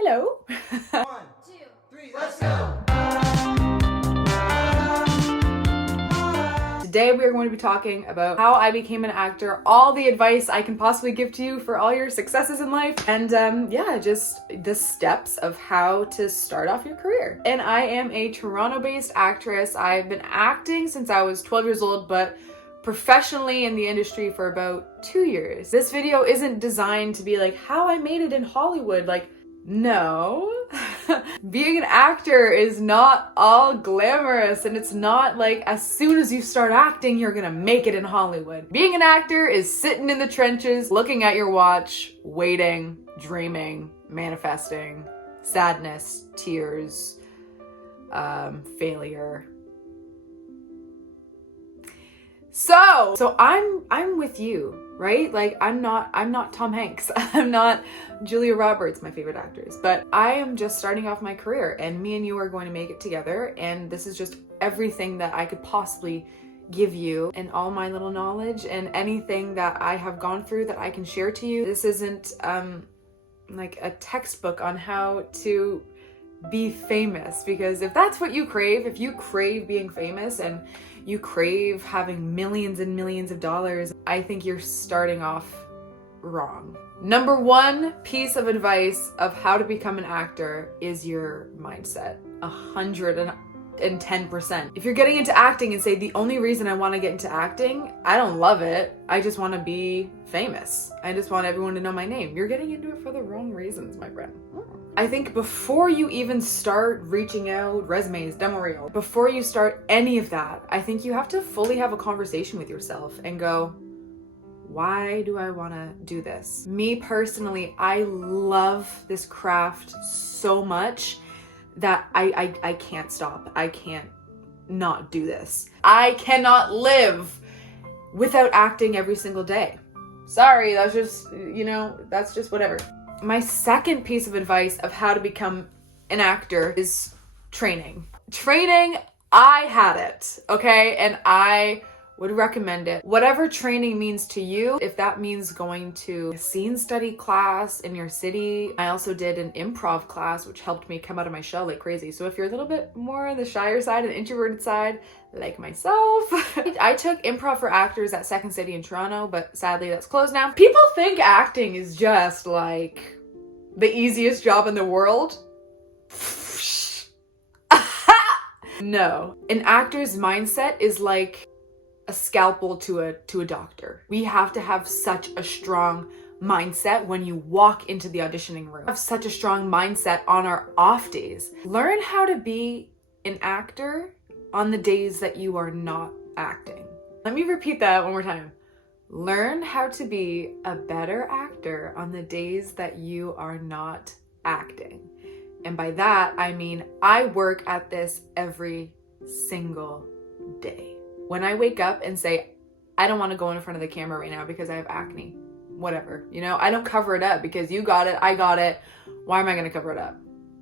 Hello. 1, 2, 3, let's go! Today we are going to be talking about how I became an actor, all the advice I can possibly give to you for all your successes in life, and just the steps of how to start off your career. And I am a Toronto-based actress. I've been acting since I was 12 years old, but professionally in the industry for about 2 years. This video isn't designed to be like how I made it in Hollywood. Like, no. Being an actor is not all glamorous, and it's not like as soon as you start acting, you're gonna make it in Hollywood. Being an actor is sitting in the trenches, looking at your watch, waiting, dreaming, manifesting, sadness, tears, failure. So I'm with you, right? Like I'm not Tom Hanks. I'm not Julia Roberts, my favorite actors, but I am just starting off my career, and me and you are going to make it together. And this is just everything that I could possibly give you, and all my little knowledge and anything that I have gone through that I can share to you. This isn't like a textbook on how to be famous, because if that's what you crave, if you crave being famous and you crave having millions and millions of dollars, I think you're starting off wrong. Number one piece of advice of how to become an actor is your mindset. 110%. If you're getting into acting and say, the only reason I want to get into acting, I don't love it, I just want to be famous, I just want everyone to know my name, you're getting into it for the wrong reasons, my friend. I think before you even start reaching out, resumes, demo reel, before you start any of that, I think you have to fully have a conversation with yourself and go, why do I want to do this? Me personally, I love this craft so much that I can't stop. I can't not do this. I cannot live without acting every single day. Sorry, that's just, that's just whatever. My second piece of advice of how to become an actor is training. Training, I had it, okay? And I would recommend it. Whatever training means to you, if that means going to a scene study class in your city. I also did an improv class, which helped me come out of my shell like crazy. So if you're a little bit more on the shyer side and introverted side, like myself, I took improv for actors at Second City in Toronto, but sadly that's closed now. People think acting is just like the easiest job in the world. No. An actor's mindset is like a scalpel to a doctor. We have to have such a strong mindset when you walk into the auditioning room. Have such a strong mindset on our off days. Learn how to be an actor on the days that you are not acting. Let me repeat that one more time. Learn how to be a better actor on the days that you are not acting. And by that, I mean, I work at this every single day. When I wake up and say, I don't want to go in front of the camera right now because I have acne, whatever, I don't cover it up because you got it, I got it. Why am I going to cover it up?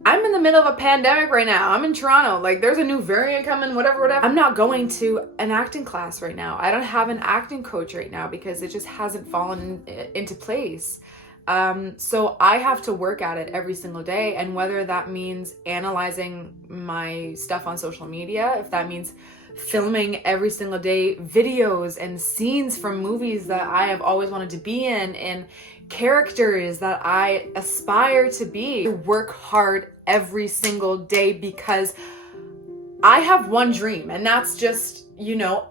I'm in the middle of a pandemic right now. I'm in Toronto. Like, there's a new variant coming, whatever. I'm not going to an acting class right now. I don't have an acting coach right now because it just hasn't fallen into place. So I have to work at it every single day. And whether that means analyzing my stuff on social media, if that means filming every single day videos and scenes from movies that I have always wanted to be in and characters that I aspire to be, work hard every single day because I have one dream, and that's just,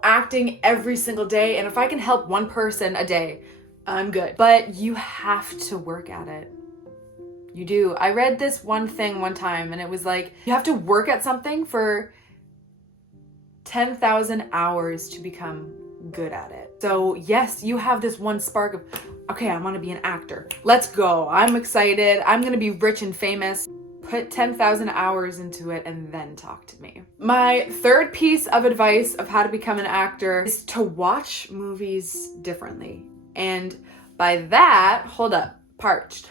acting every single day. And if I can help one person a day, I'm good. But you have to work at it. You do. I read this one thing one time, and it was like, you have to work at something for 10,000 hours to become good at it. So yes, you have this one spark of, okay, I want to be an actor. Let's go. I'm excited. I'm going to be rich and famous. Put 10,000 hours into it and then talk to me. My third piece of advice of how to become an actor is to watch movies differently. And by that, hold up, parched.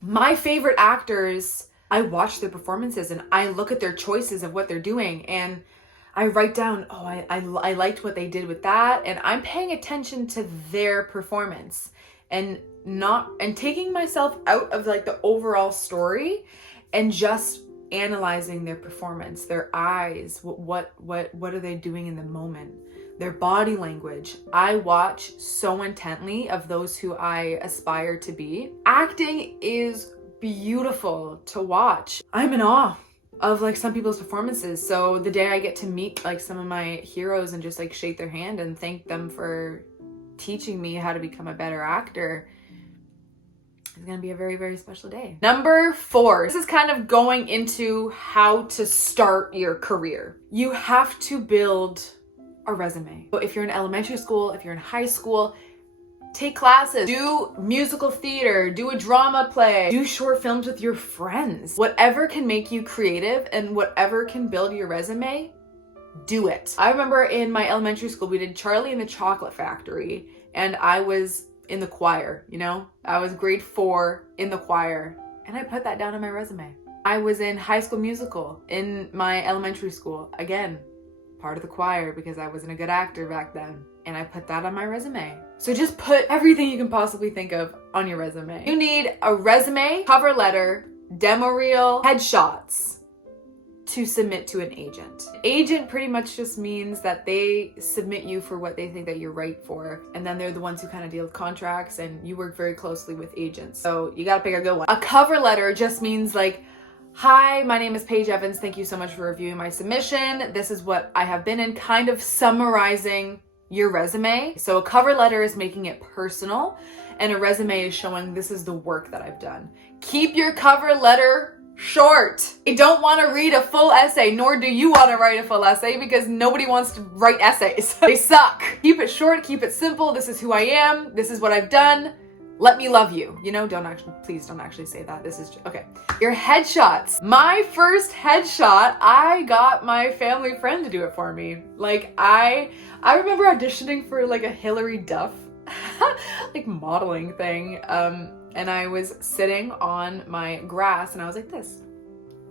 My favorite actors, I watch their performances and I look at their choices of what they're doing, and I write down, I liked what they did with that, and I'm paying attention to their performance. and taking myself out of like the overall story and just analyzing their performance, their eyes, what are they doing in the moment, their body language. I watch so intently of those who I aspire to be. Acting is beautiful to watch. I'm in awe of like some people's performances. So the day I get to meet like some of my heroes and just like shake their hand and thank them for teaching me how to become a better actor, it's gonna be a very, very special day. Number 4, this is kind of going into how to start your career. You have to build a resume. So if you're in elementary school, if you're in high school, take classes, do musical theater, do a drama play, do short films with your friends. Whatever can make you creative and whatever can build your resume, do it. I remember in my elementary school, we did Charlie and the Chocolate Factory, and I was in the choir, you know? I was grade 4 in the choir, and I put that down on my resume. I was in High School Musical in my elementary school. Again, part of the choir because I wasn't a good actor back then, and I put that on my resume. So just put everything you can possibly think of on your resume. You need a resume, cover letter, demo reel, headshots to submit to an agent. Agent pretty much just means that they submit you for what they think that you're right for, and then they're the ones who kind of deal with contracts, and you work very closely with agents. So you gotta pick a good one. A cover letter just means like, hi, my name is Paige Evans. Thank you so much for reviewing my submission. This is what I have been in, kind of summarizing your resume. So a cover letter is making it personal, and a resume is showing this is the work that I've done. Keep your cover letter short. I don't want to read a full essay, nor do you want to write a full essay, because nobody wants to write essays. They suck. Keep it short, keep it simple. This is who I am. This is what I've done. Let me love you. You know, please don't actually say that. This is, okay. Your headshots. My first headshot, I got my family friend to do it for me. Like, I remember auditioning for like a Hillary Duff, like modeling thing. And I was sitting on my grass and I was like this.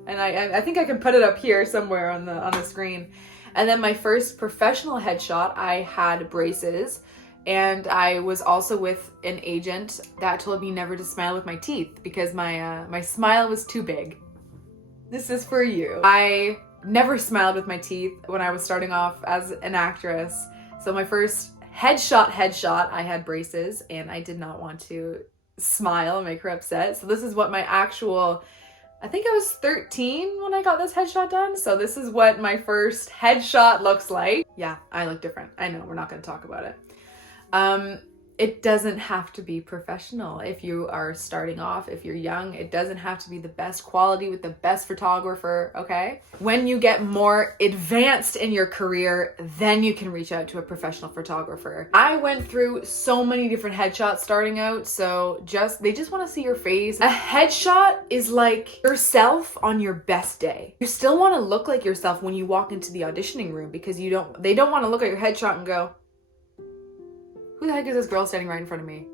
And I think I can put it up here somewhere on the screen. And then my first professional headshot, I had braces, and I was also with an agent that told me never to smile with my teeth because my smile was too big. This is for you. I never smiled with my teeth when I was starting off as an actress. So my first headshot, I had braces and I did not want to smile and make her upset. So this is what my actual, I think I was 13 when I got this headshot done. So this is what my first headshot looks like. Yeah, I look different. I know, we're not going to talk about it. It doesn't have to be professional. If you are starting off, if you're young, it doesn't have to be the best quality with the best photographer, okay? When you get more advanced in your career, then you can reach out to a professional photographer. I went through so many different headshots starting out, so they just want to see your face. A headshot is like yourself on your best day. You still want to look like yourself when you walk into the auditioning room, because they don't want to look at your headshot and go, who the heck is this girl standing right in front of me?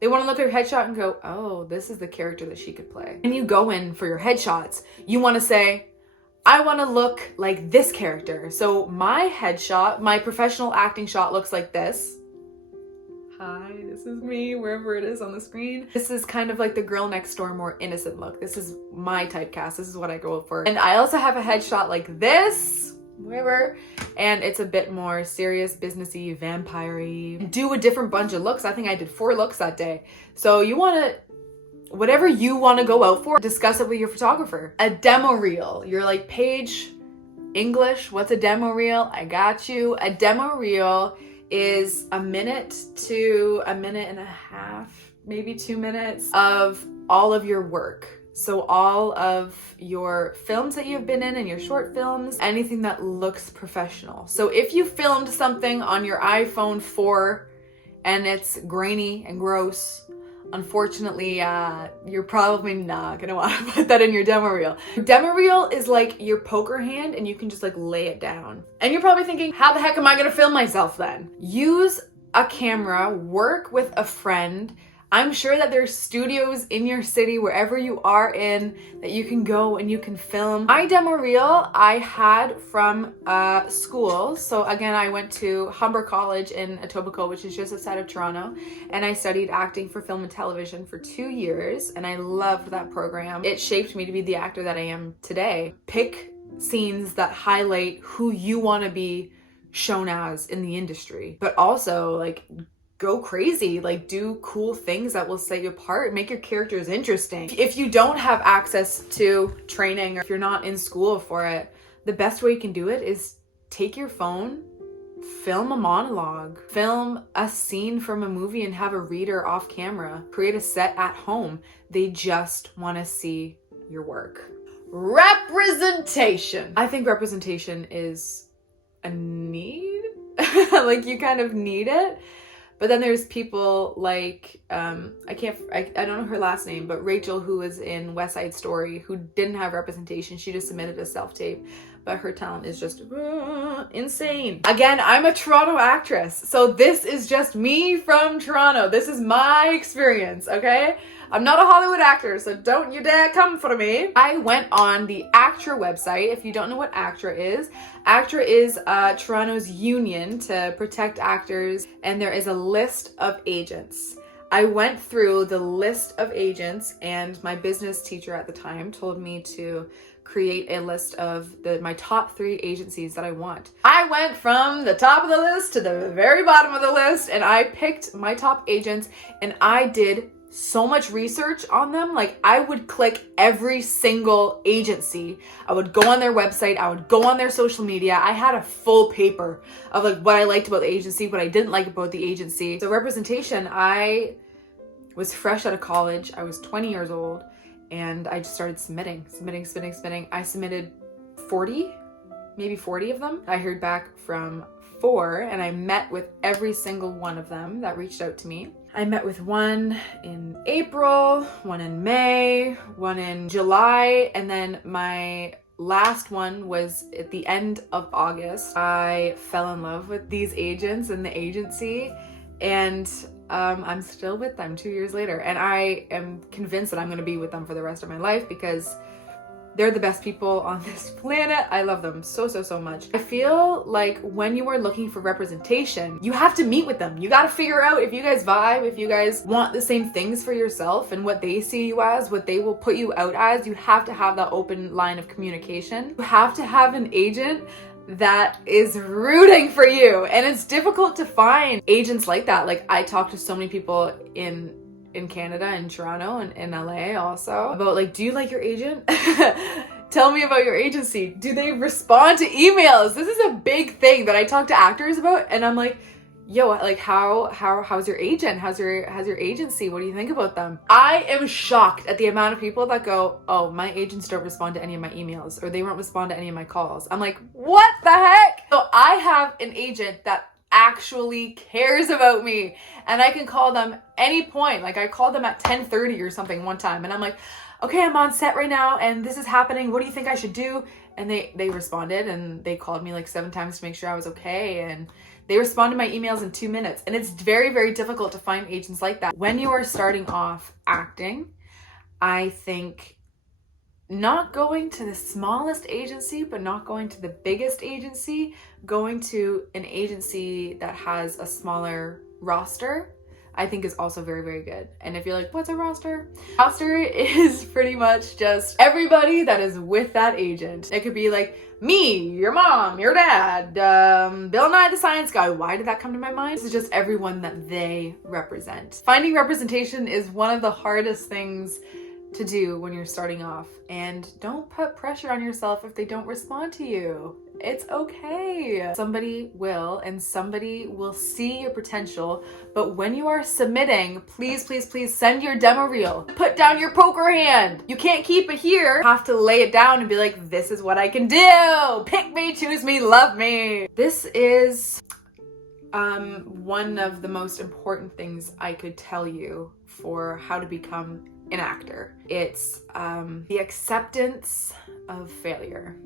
They want to look at your headshot and go, oh, this is the character that she could play. And you go in for your headshots, you want to say, I want to look like this character. So my headshot, my professional acting shot looks like this. Hi, this is me, wherever it is on the screen. This is kind of like the girl next door, more innocent look. This is my typecast. This is what I go for. And I also have a headshot like this, wherever, and it's a bit more serious, businessy, vampire-y. Do a different bunch of looks. I think I did 4 looks that day. So you want to, whatever you want to go out for, discuss it with your photographer. A demo reel. You're like, Paige, English, what's a demo reel? I got you. A demo reel is a minute to a minute and a half, maybe 2 minutes of all of your work. So all of your films that you've been in and your short films, anything that looks professional. So if you filmed something on your iPhone 4 and it's grainy and gross, unfortunately, you're probably not gonna want to put that in your demo reel. Demo reel is like your poker hand and you can just like lay it down. And you're probably thinking, how the heck am I gonna film myself then? Use a camera, work with a friend. I'm sure that there's studios in your city, wherever you are in, that you can go and you can film. My demo reel I had from school. So again, I went to Humber College in Etobicoke, which is just outside of Toronto, and I studied acting for film and television for 2 years, and I loved that program. It shaped me to be the actor that I am today. Pick scenes that highlight who you want to be shown as in the industry, but also like go crazy, like do cool things that will set you apart, make your characters interesting. If you don't have access to training, or if you're not in school for it, the best way you can do it is take your phone, film a monologue, film a scene from a movie and have a reader off camera, create a set at home. They just want to see your work. Representation. I think representation is a need. Like you kind of need it. But then there's people like, I don't know her last name, but Rachel, who was in West Side Story, who didn't have representation. She just submitted a self-tape, but her talent is just insane. Again, I'm a Toronto actress, so this is just me from Toronto. This is my experience, okay? I'm not a Hollywood actor, so don't you dare come for me. I went on the ACTRA website. If you don't know what ACTRA is Toronto's union to protect actors, and there is a list of agents. I went through the list of agents, and my business teacher at the time told me to create a list of my top 3 agencies that I want. I went from the top of the list to the very bottom of the list, and I picked my top agents, and I did so much research on them. Like I would click every single agency. I would go on their website. I would go on their social media. I had a full paper of like what I liked about the agency, what I didn't like about the agency. So representation, I was fresh out of college. I was 20 years old, and I just started submitting. I submitted 40 of them. I heard back from 4, and I met with every single one of them that reached out to me. I met with one in April, one in May, one in July, and then my last one was at the end of August. I fell in love with these agents and the agency, and I'm still with them 2 years later, and I am convinced that I'm going to be with them for the rest of my life because they're the best people on this planet. I love them so much. I feel like when you are looking for representation, you have to meet with them. You got to figure out if you guys vibe, if you guys want the same things for yourself and what they see you as, what they will put you out as. You have to have that open line of communication. You have to have an agent that is rooting for you. And it's difficult to find agents like that. Like I talk to so many people in Canada, in Toronto, and in LA also about like, do you like your agent? Tell me about your agency. Do they respond to emails? This is a big thing that I talk to actors about, and I'm like, yo, like how's your agent? How's your agency? What do you think about them? I am shocked at the amount of people that go, oh, my agents don't respond to any of my emails, or they won't respond to any of my calls. I'm like, what the heck? So I have an agent that actually cares about me, and I can call them any point. Like I called them at 10:30 or something one time, and I'm like, okay, I'm on set right now and this is happening, what do you think I should do? And they responded, and they called me like 7 times to make sure I was okay, and they respond to my emails in 2 minutes. And it's very difficult to find agents like that. When you are starting off acting, I think not going to the smallest agency, but not going to the biggest agency, going to an agency that has a smaller roster, I think is also very good. And if you're like, what's a roster? Roster is pretty much just everybody that is with that agent. It could be like me, your mom, your dad, Bill Nye the Science Guy. Why did that come to my mind? This is just everyone that they represent. Finding representation is one of the hardest things to do when you're starting off, and don't put pressure on yourself if they don't respond to you. It's okay. Somebody will, and somebody will see your potential. But when you are submitting, please send your demo reel. Put down your poker hand. You can't keep it here. You have to lay it down and be like, this is what I can do. Pick me, choose me, love me. This is one of the most important things I could tell you for how to become an actor. It's the acceptance of failure.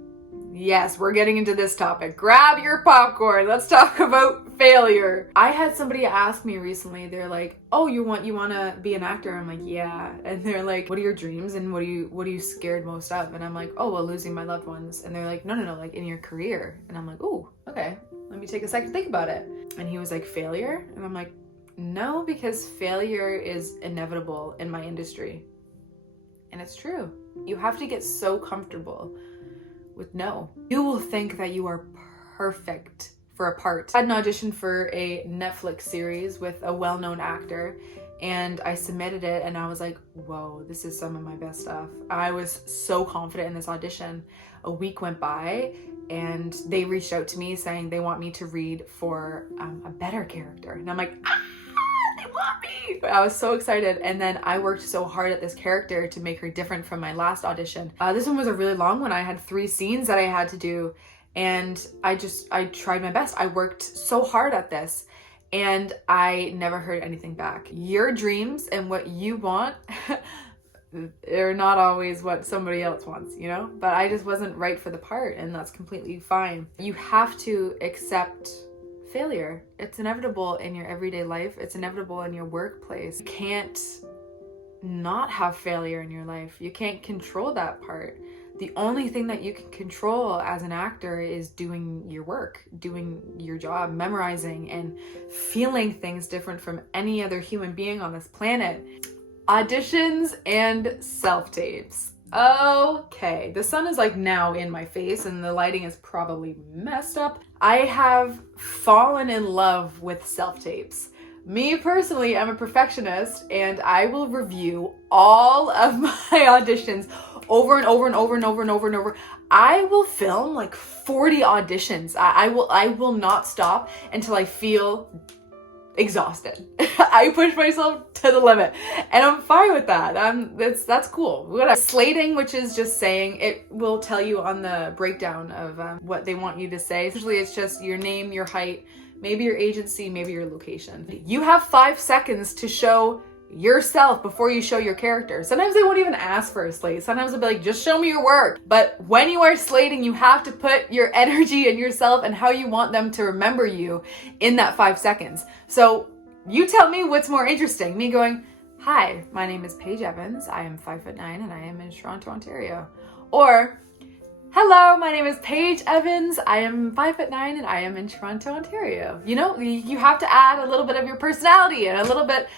Yes, we're getting into this topic. Grab your popcorn. Let's talk about failure. I had somebody ask me recently, they're like, oh, you want to be an actor? I'm like, yeah. And they're like, what are your dreams and what are you scared most of? And I'm like, oh, well, losing my loved ones. And they're like, no, like in your career. And I'm like, oh, okay. Let me take a second to think about it. And he was like, failure? And I'm like, no, because failure is inevitable in my industry. And it's true. You have to get so comfortable with no. You will think that you are perfect for a part. I had an audition for a Netflix series with a well-known actor, and I submitted it and I was like, whoa, this is some of my best stuff. I was so confident in this audition. A week went by and they reached out to me saying they want me to read for a better character. And I'm like, they want me! I was so excited. And then I worked so hard at this character to make her different from my last audition. This one was a really long one. I had 3 scenes that I had to do. And I tried my best. I worked so hard at this and I never heard anything back. Your dreams and what you want they're not always what somebody else wants, you know? But I just wasn't right for the part, and that's completely fine. You have to accept failure. It's inevitable in your everyday life. It's inevitable in your workplace. You can't not have failure in your life. You can't control that part. The only thing that you can control as an actor is doing your work, doing your job, memorizing and feeling things different from any other human being on this planet. Auditions and self-tapes. Okay, the sun is like now in my face and the lighting is probably messed up. I have fallen in love with self-tapes. Me personally, I'm a perfectionist and I will review all of my auditions over and over and over and over and over and over. I will film like 40 auditions. I will not stop until I feel exhausted. I push myself to the limit and I'm fine with that. That's cool. Whatever. Slating, which is just saying, it will tell you on the breakdown of what they want you to say. Usually it's just your name, your height, maybe your agency, maybe your location. You have 5 seconds to show yourself before you show your character. Sometimes they won't even ask for a slate. Sometimes they'll be like, just show me your work. But when you are slating, you have to put your energy and yourself and how you want them to remember you in that 5 seconds. So you tell me what's more interesting. Me going, hi, my name is Paige Evans. I am 5'9" and I am in Toronto, Ontario. Or, hello, my name is Paige Evans. I am 5'9" and I am in Toronto, Ontario. You know, you have to add a little bit of your personality and a little bit.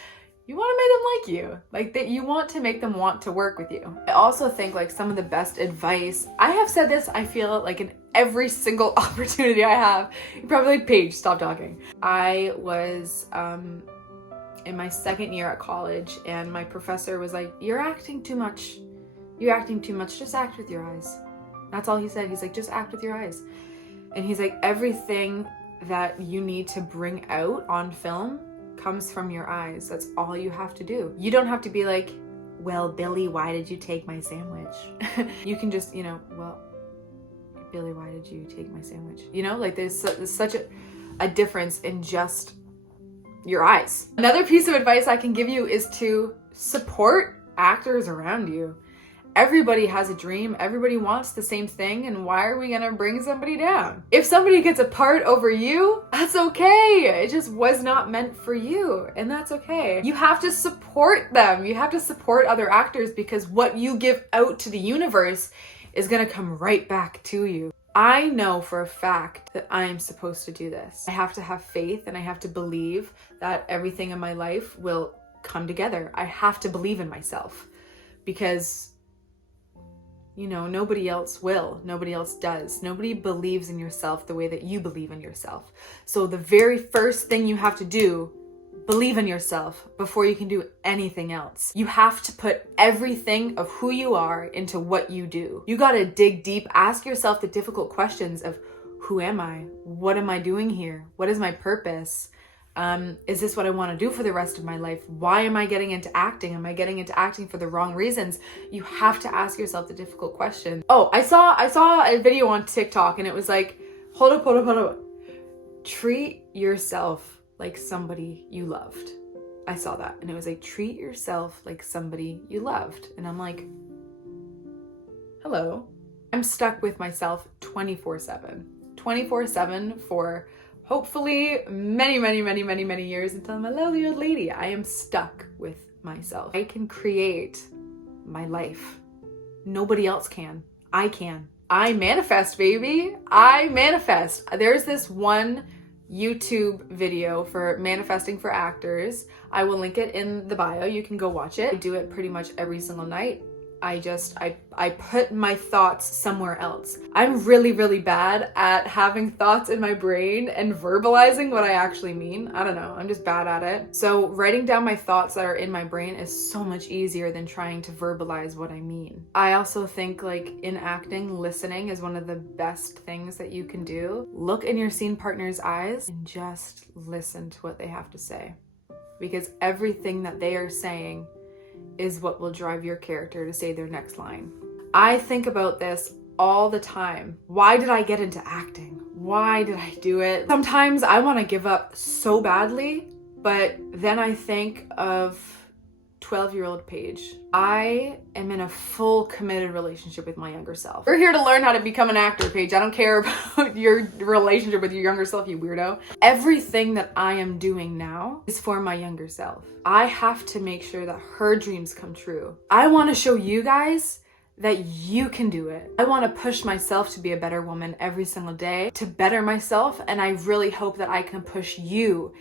You want to make them like you, like that. You want to make them want to work with you. I also think like some of the best advice, I have said this, I feel like in every single opportunity I have. You're probably like, Paige, stop talking. I was in my 2nd year at college and my professor was like, you're acting too much. You're acting too much. Just act with your eyes. That's all he said. He's like, just act with your eyes. And he's like, everything that you need to bring out on film comes from your eyes. That's all you have to do. You don't have to be like, well, Billy, why did you take my sandwich? You can just, well, Billy, why did you take my sandwich? Like there's such a difference in just your eyes. Another piece of advice I can give you is to support actors around you. Everybody has a dream. Everybody wants the same thing. And why are we gonna bring somebody down? If somebody gets a part over you, that's okay. It just was not meant for you. And that's okay. You have to support them. You have to support other actors because what you give out to the universe is gonna come right back to you. I know for a fact that I am supposed to do this. I have to have faith and I have to believe that everything in my life will come together. I have to believe in myself because nobody else will. Nobody else does. Nobody believes in yourself the way that you believe in yourself. So the very first thing you have to do, believe in yourself before you can do anything else. You have to put everything of who you are into what you do. You gotta dig deep, ask yourself the difficult questions of who am I? What am I doing here? What is my purpose? Is this what I want to do for the rest of my life? Why am I getting into acting? Am I getting into acting for the wrong reasons? You have to ask yourself the difficult question. Oh, I saw a video on TikTok and it was like, hold up. Treat yourself like somebody you loved. I saw that and it was like, treat yourself like somebody you loved. And I'm like, hello. I'm stuck with myself 24/7. 24/7 for hopefully many years until I'm a lovely old lady. I am stuck with myself. I can create my life. Nobody else can. I can. I manifest, baby. I manifest. There's this one YouTube video for manifesting for actors. I will link it in the bio. You can go watch it. I do it pretty much every single night. I put my thoughts somewhere else. I'm really bad at having thoughts in my brain and verbalizing what I actually mean. I don't know, I'm just bad at it. So writing down my thoughts that are in my brain is so much easier than trying to verbalize what I mean. I also think like in acting, listening is one of the best things that you can do. Look in your scene partner's eyes and just listen to what they have to say. Because everything that they are saying is what will drive your character to say their next line. I think about this all the time. Why did I get into acting? Why did I do it? Sometimes I want to give up so badly, but then I think of 12-year-old Paige. I am in a full committed relationship with my younger self. We're here to learn how to become an actor, Paige. I don't care about your relationship with your younger self, you weirdo. Everything that I am doing now is for my younger self. I have to make sure that her dreams come true. I want to show you guys that you can do it. I want to push myself to be a better woman every single day, to better myself, and I really hope that I can push you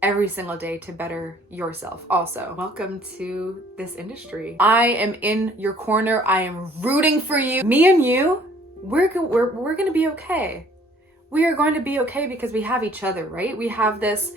every single day to better yourself also. Welcome to this industry. I am in your corner. I am rooting for you. Me and you, we're gonna be okay. We are going to be okay because we have each other, right? We have this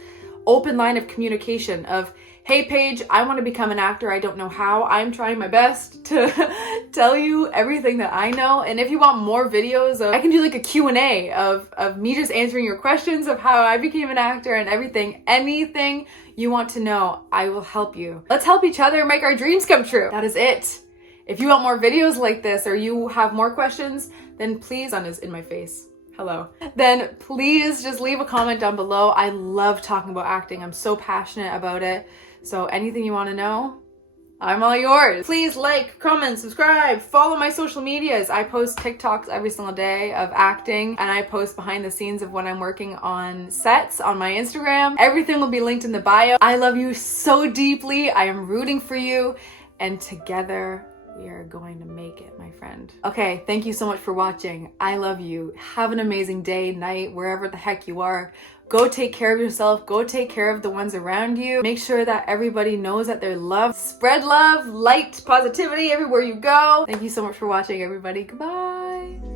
open line of communication of, hey Paige, I want to become an actor. I don't know how. I'm trying my best to tell you everything that I know. And if you want more videos, I can do like a Q&A of me just answering your questions of how I became an actor and everything. Anything you want to know, I will help you. Let's help each other make our dreams come true. That is it. If you want more videos like this or you have more questions, then please, sun is in my face. Hello. Then please just leave a comment down below. I love talking about acting. I'm so passionate about it. So anything you want to know, I'm all yours. Please like, comment, subscribe, follow my social medias. I post TikToks every single day of acting, and I post behind the scenes of when I'm working on sets on my Instagram. Everything will be linked in the bio. I love you so deeply. I am rooting for you, and together we are going to make it, my friend. Okay, thank you so much for watching. I love you. Have an amazing day, night, wherever the heck you are. Go take care of yourself. Go take care of the ones around you. Make sure that everybody knows that they're loved. Spread love, light, positivity everywhere you go. Thank you so much for watching, everybody. Goodbye.